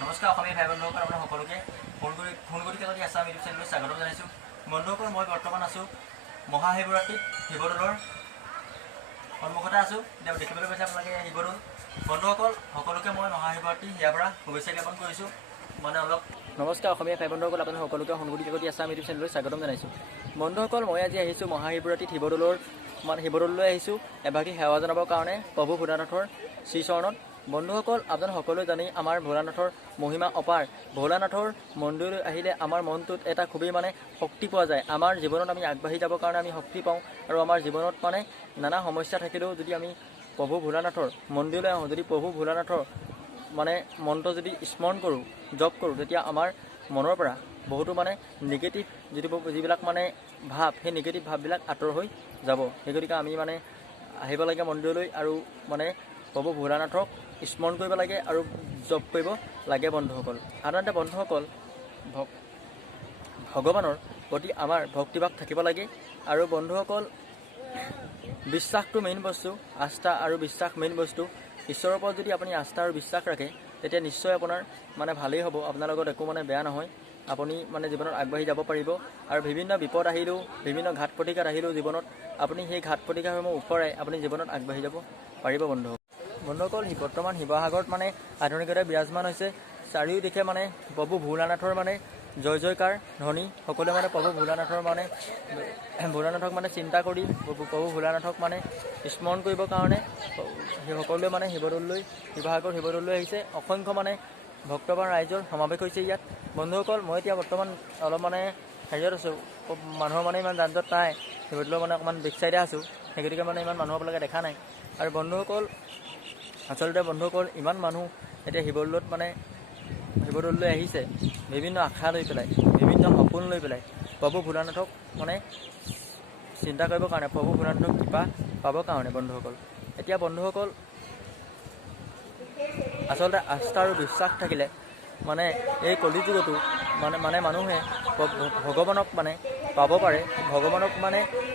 নমস্কাৰ অসমীয়া ভাই বন্ধুসকল, আপোনাৰ সকলোকে ফোন কৰি কাকতি আছাম ইউটিউব চেনেললৈ স্বাগতম জনাইছোঁ। বন্ধুসকল, মই বৰ্তমান আছোঁ মহাশিৱৰাত্ৰিত শিৱদৌলৰ সন্মুখতে আছোঁ। এতিয়া দেখিবলৈ পাইছে আপোনালোকে শিৱদৌল। বন্ধুসকল, সকলোকে মই মহাশিৱৰাত্ৰি ইয়াৰ পৰা শুভেচ্ছা জ্ঞাপন কৰিছোঁ। নমস্কাৰ অসমীয়া ভাই বন্ধুসকল, আপোনাৰ সকলোকে ফোন কৰি আছাম ইউটিউব চেনেললৈ স্বাগতম জনাইছোঁ। বন্ধুসকল, মই আজি আহিছোঁ মহাশিৱৰাত্ৰিত শিৱদৌললৈ আহিছোঁ এভাগী সেৱা জনাবৰ কাৰণে প্ৰভু ভোলানাথৰ শ্ৰীচৰণত। বন্ধুসকল, আপোনালোক সকলোৱে জানি আমাৰ ভোলানাথৰ মহিমা অপাৰ। ভোলানাথৰ মন্দিৰলৈ আহিলে আমাৰ মনটোত এটা খুবেই শক্তি পোৱা যায়। আমাৰ জীৱনত আমি আগবাঢ়ি যাবৰ কাৰণে আমি শক্তি পাওঁ। আৰু আমাৰ জীৱনত নানা সমস্যা থাকিলেও যদি আমি প্ৰভু ভোলানাথৰ মন্দিৰলৈ আহোঁ, যদি প্ৰভু ভোলানাথৰ মন্ত্ৰ যদি স্মৰণ কৰোঁ, জপ কৰোঁ, তেতিয়া আমাৰ মনৰ পৰা বহুতো নিগেটিভ যিবিলাক ভাৱ, সেই নিগেটিভ ভাৱবিলাক আঁতৰ হৈ যাব। সেই গতিকে আমি আহিব লাগে মন্দিৰলৈ আৰু প্ৰভু ভোলানাথক স্মৰণ কৰিব লাগে আৰু জপ কৰিব লাগে। বন্ধুসকল, সাধাৰণতে বন্ধুসকল ভগৱানৰ প্ৰতি আমাৰ ভক্তিভাৱ থাকিব লাগে। আৰু বন্ধুসকল, বিশ্বাসটো মেইন বস্তু, আস্থা আৰু বিশ্বাস মেইন বস্তু। ঈশ্বৰৰ ওপৰত যদি আপুনি আস্থা আৰু বিশ্বাস ৰাখে, তেতিয়া নিশ্চয় আপোনাৰ ভালেই হ'ব। আপোনাৰ লগত একো বেয়া নহয়। আপুনি জীৱনত আগবাঢ়ি যাব পাৰিব। আৰু বিভিন্ন বিপদ আহিলেও, বিভিন্ন ঘাত প্ৰতিঘাত আহিলেও জীৱনত আপুনি সেই ঘাত প্ৰতিঘাতসমূহ ওপৰাই আপুনি জীৱনত আগবাঢ়ি যাব পাৰিব। বন্ধুসকল, বৰ্তমান শিৱসাগৰত আধুনিকতাই বিৰাজমান হৈছে। চাৰিওদিশে প্ৰভু ভোলানাথৰ জয় জয়কাৰ ধ্বনি। সকলোৱে প্ৰভু ভোলানাথৰ ভোলানাথক চিন্তা কৰি প্ৰভু ভোলানাথক স্মৰণ কৰিবৰ কাৰণে সকলোৱে শিৱসাগৰ শিৱদৌললৈ আহিছে। অসংখ্য ভক্তবান ৰাইজৰ সমাৱেশ হৈছে ইয়াত। বন্ধুসকল, মই এতিয়া বৰ্তমান অলপ হেৰিয়ত আছোঁ, মানুহৰ ইমান যান জঁট নাই। শিৱদৌলৰ অকণমান বেক চাইডে আছোঁ। সেই গতিকে ইমান মানুহ আপোনালোকে দেখা নাই। আৰু বন্ধুসকল, আচলতে বন্ধুসকল, ইমান মানুহ এতিয়া শিৱদৌললৈ আহিছে বিভিন্ন আশা লৈ পেলাই, বিভিন্ন সপোন লৈ পেলাই, প্ৰভু ভোলানাথক চিন্তা কৰিবৰ কাৰণে, প্ৰভু ভোলানাথক কৃপা পাবৰ কাৰণে। বন্ধুসকল, এতিয়া বন্ধুসকল, আচলতে আস্থা আৰু বিশ্বাস থাকিলে এই কলিযুগতো মানুহে ভগৱানক পাব পাৰে। ভগৱানক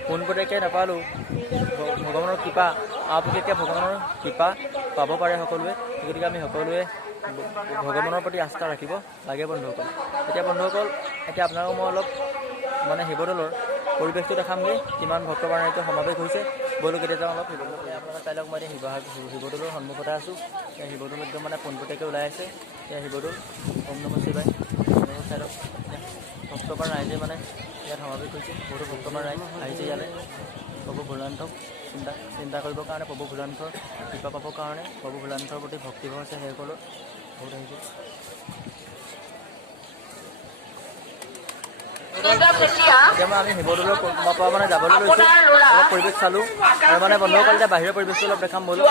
পোনপটীয়াকৈ নাপালেও ভগৱানৰ কৃপা আপবিতকৈ ভগৱানৰ কৃপা পাব পাৰে সকলোৱে। গতিকে আমি সকলোৱে ভগৱানৰ প্ৰতি আস্থা ৰাখিব লাগে। বন্ধুসকল, এতিয়া বন্ধুসকল, এতিয়া আপোনালোকক মই অলপ শিৱদৌলৰ পৰিৱেশটো দেখামগৈ, কিমান ভক্তবান ৰাইজৰ সমাৱেশ হৈছে। ব'লো কেতিয়া যাওঁ অলপ শিৱদৌল। আপোনালোকে চাই লওক, মই এতিয়া শিৱদৌলৰ সন্মুখতে আছোঁ। এতিয়া শিৱদৌল একদম পোনপটীয়াকৈ ওলাই আছে। এতিয়া শিৱদৌল ওম নমঃ শিৱায়। আপোনালোকে চাই লওক, ভক্তবান ৰাইজে ইয়াত সমাৱেশ হৈছে। বহুতো ভক্তবান ৰাইজ আহিছে ইয়ালৈ প্ৰভু ভোলানাথক চিন্তা কৰিবৰ কাৰণে, প্ৰভু ভোলানাথৰ কৃপা পাবৰ কাৰণে। প্ৰভু ভোলানাথৰ প্ৰতি ভক্তিভাৱ আছে সেইসকলৰ বহুত আহিছে। এতিয়া আমি শিৱদৌলৰ পৰা যাবলৈ লৈছোঁ। অলপ পৰিৱেশ চালোঁ আৰু বন্ধুসকল, এতিয়া বাহিৰৰ পৰিৱেশটো অলপ দেখাম বোলো।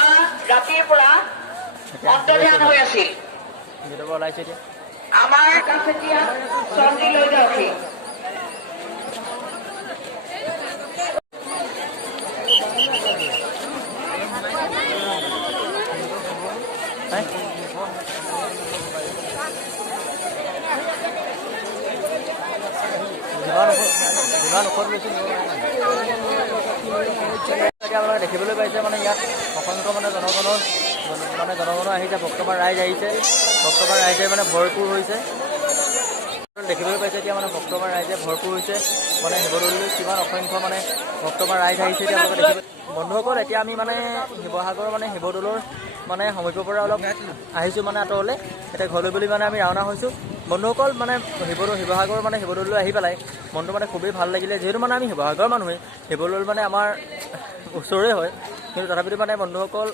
ভিতৰৰ পৰা ওলাইছে এতিয়া। যিমান ঔষধ লৈছোঁ এতিয়া আপোনালোকে দেখিবলৈ পাইছে ইয়াত অসংখ্য জনগণ আহিছে, ভক্তবান ৰাইজ আহিছে। ভক্তবান ৰাইজে ভৰপূৰ হৈছে। দেখিবলৈ পাইছে এতিয়া ভক্তবান ৰাইজে ভৰপূৰ হৈছে। শিৱদৌললৈ কিমান অসংখ্য ভক্তবান ৰাইজ আহিছে এতিয়া আপোনালোকে দেখিব। বন্ধুসকল, এতিয়া আমি শিৱসাগৰ শিৱদৌলৰ সমীপৰ পৰা অলপ আহিছোঁ আঁতৰলৈ। এতিয়া ঘৰলৈ বুলি আমি ৰাওনা হৈছোঁ। বন্ধুসকল, শিৱসাগৰ শিৱদৌললৈ আহি পেলাই মনটো খুবেই ভাল লাগিলে। যিহেতু আমি শিৱসাগৰৰ মানুহেই, শিৱদৌল আমাৰ ওচৰৰে হয়। কিন্তু তথাপিতো বন্ধুসকল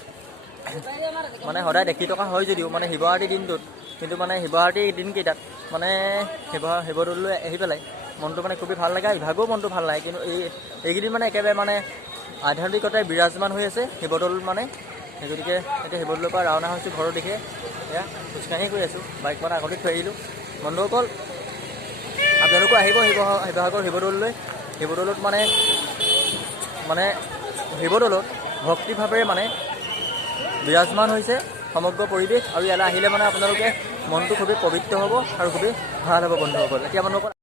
সদায় দেখি থকা হয় যদিও শিৱৰাত্ৰিৰ দিনটোত, কিন্তু শিৱৰাত্ৰিৰ দিনকেইটাত শিৱদৌললৈ আহি পেলাই মনটো খুবেই ভাল লাগে। ইভাগেও মনটো ভাল লাগে। কিন্তু এইকেইদিন একেবাৰে আধ্যাত্মিকতাই বিৰাজমান হৈ আছে শিৱদৌল। সেই গতিকে এতিয়া শিৱদৌলৰ পৰা ৰাওনা হৈছোঁ ঘৰৰ দিশে। এয়া খোজকাঢ়ি গৈ আছোঁ, বাইক আগতে থৈ আহিলোঁ। বন্ধুসকল, আপোনালোকো আহিব শিৱসাগৰ শিৱদৌললৈ। শিৱদৌলত মানে শিৱদৌলত ভক্তিভাৱেৰে মানে বিৰাজমান হৈছে সমগ্ৰ পৰিৱেশ, আৰু ইয়ালৈ আহিলে মানে আপোনালোকে মনটো খুবেই পবিত্ৰ হ'ব আৰু খুবেই ভাল হ'ব বন্ধুসকল। এতিয়া আপোনালোকৰ